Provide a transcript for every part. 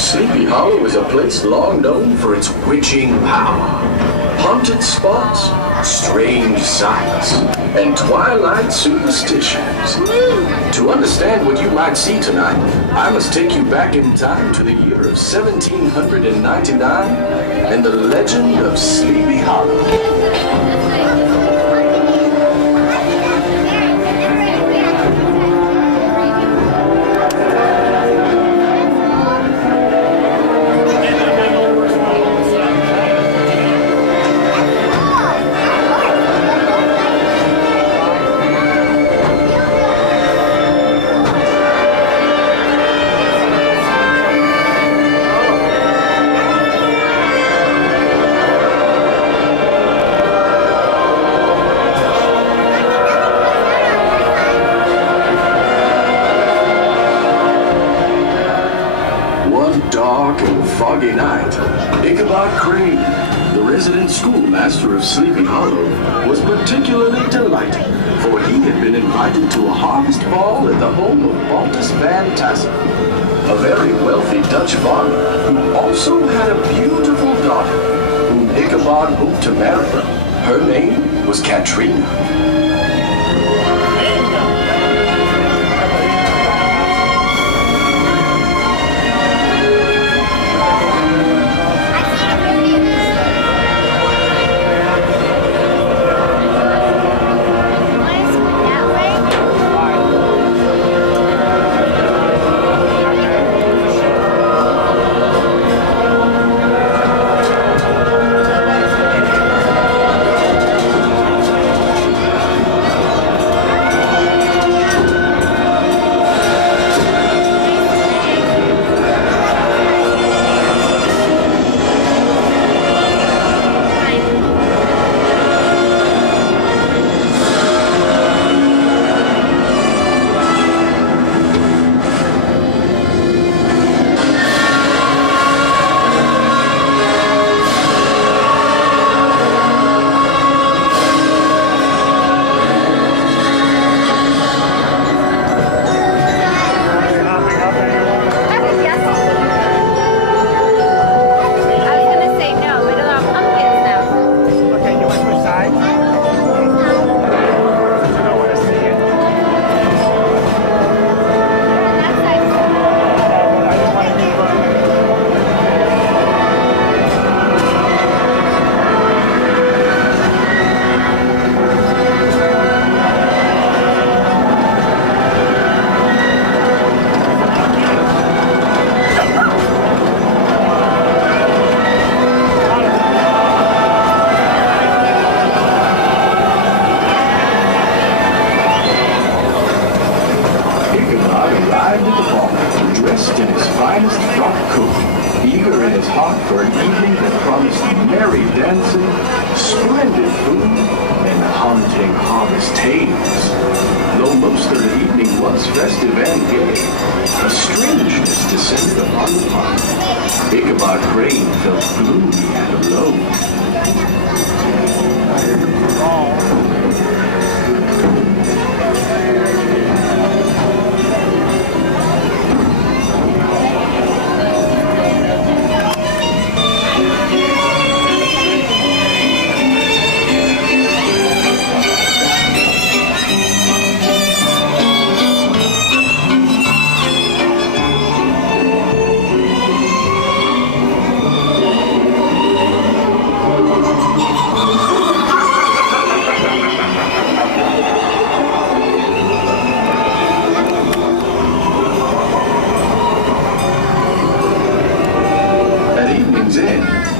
Sleepy Hollow is a place long known for its witching power, haunted spots, strange sights, and twilight superstitions. To understand what you might see tonight, I must take you back in time to the year of 1799 and the legend of Sleepy Hollow. Foggy night, Ichabod Crane, the resident schoolmaster of Sleepy Hollow, was particularly delighted, for he had been invited to a harvest ball at the home of Baltus Van Tassel, a very wealthy Dutch farmer who also had a beautiful daughter, whom Ichabod hoped to marry. Her name was Katrina.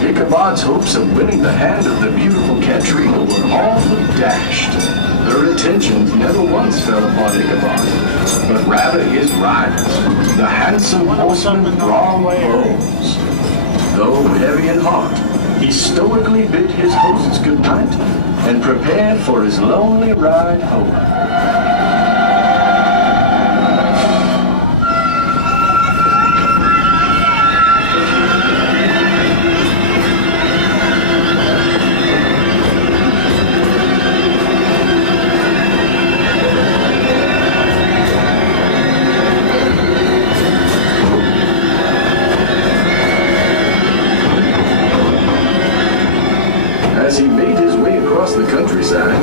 Ichabod's hopes of winning the hand of the beautiful Katrina were all but dashed. Her attentions never once fell upon Ichabod, but rather his riders, the handsome horseman Brom Bones. Though heavy in heart, he stoically bid his hosts good night and prepared for his lonely ride home. As he made his way across the countryside,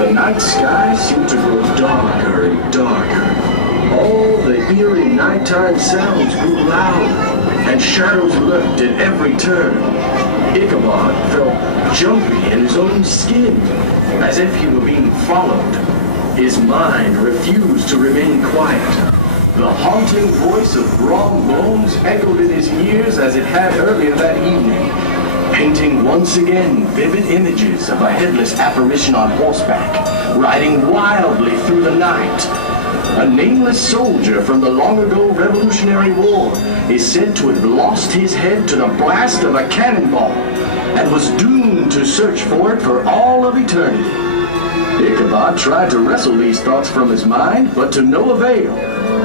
the night sky seemed to grow darker and darker. All the eerie nighttime sounds grew louder, and shadows lurked at every turn. Ichabod felt jumpy in his own skin, as if he were being followed. His mind refused to remain quiet. The haunting voice of Brom Bones echoed in his ears as it had earlier that evening, painting once again vivid images of a headless apparition on horseback, riding wildly through the night. A nameless soldier from the long-ago Revolutionary War is said to have lost his head to the blast of a cannonball and was doomed to search for it for all of eternity. Ichabod tried to wrestle these thoughts from his mind, but to no avail.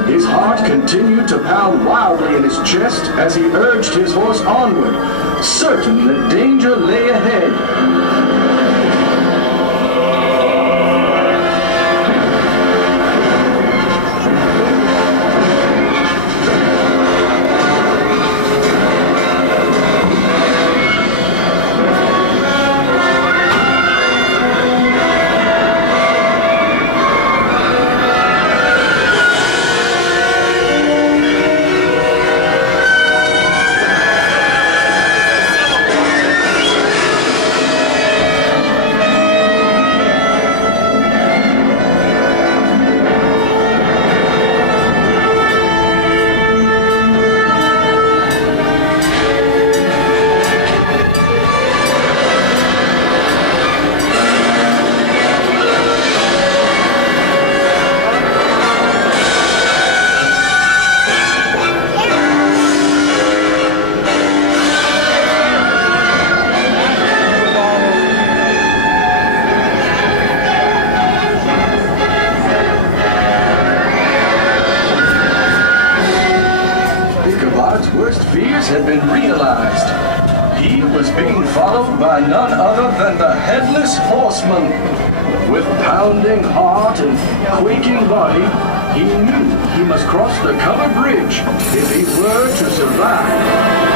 His heart continued to pound wildly in his chest as he urged his horse onward, certain that danger lay ahead. Had been realized. He was being followed by none other than the Headless Horseman. With pounding heart and quaking body, he knew he must cross the covered bridge if he were to survive.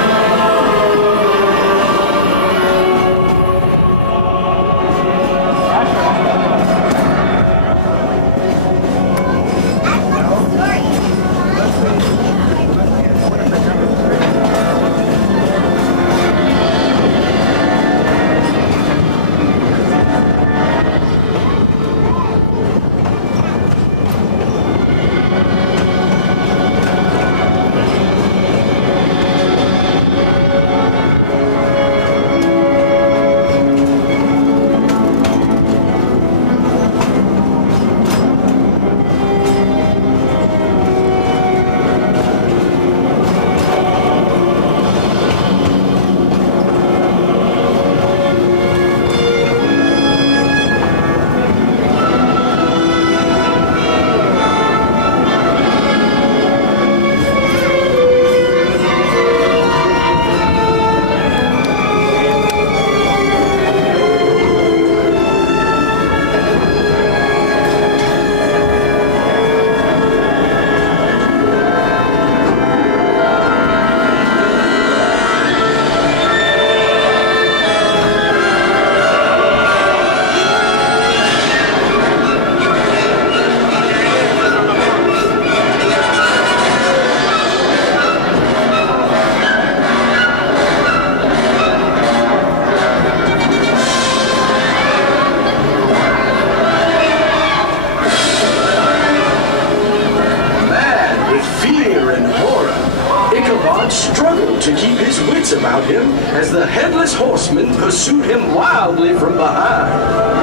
About him as the Headless Horseman pursued him wildly from behind.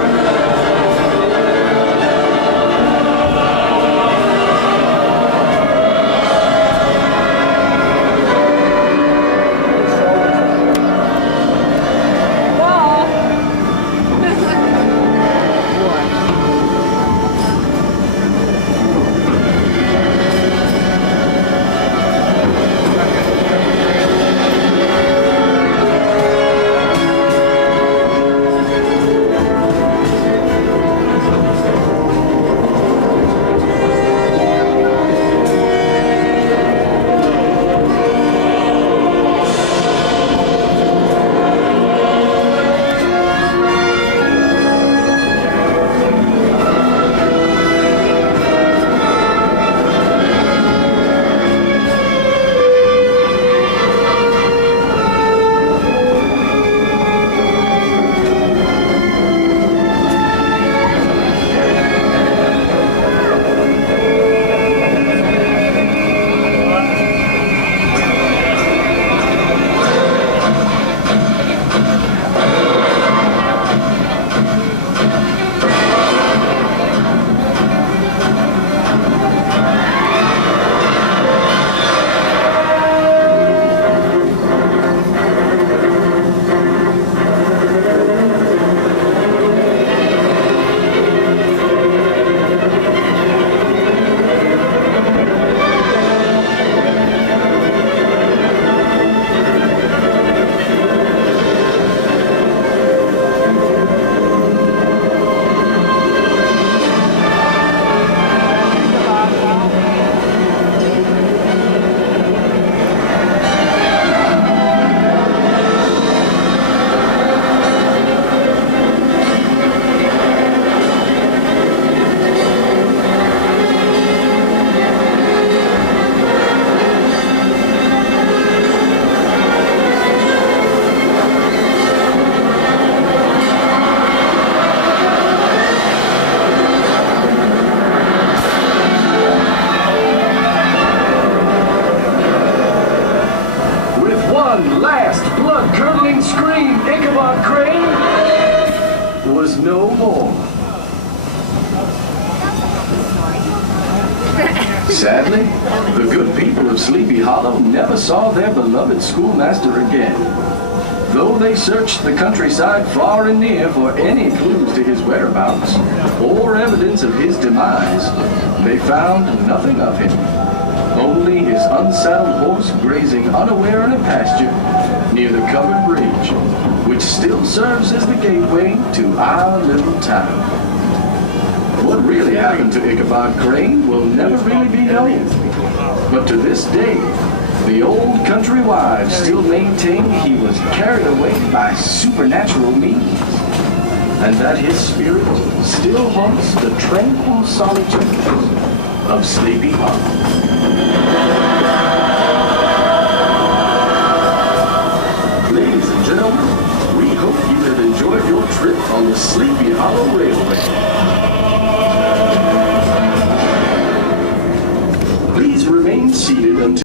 last blood-curdling scream, Ichabod Crane was no more. Sadly, the good people of Sleepy Hollow never saw their beloved schoolmaster again. Though they searched the countryside far and near for any clues to his whereabouts or evidence of his demise, they found nothing of him. Only his unsaddled horse grazing unaware in a pasture near the covered bridge, which still serves as the gateway to our little town. What really happened to Ichabod Crane will never really be known. But to this day, the old country wives still maintain he was carried away by supernatural means, and that his spirit still haunts the tranquil solitudes of Sleepy Hollow. Ladies and gentlemen, we hope you have enjoyed your trip on the Sleepy Hollow Railway. Please remain seated until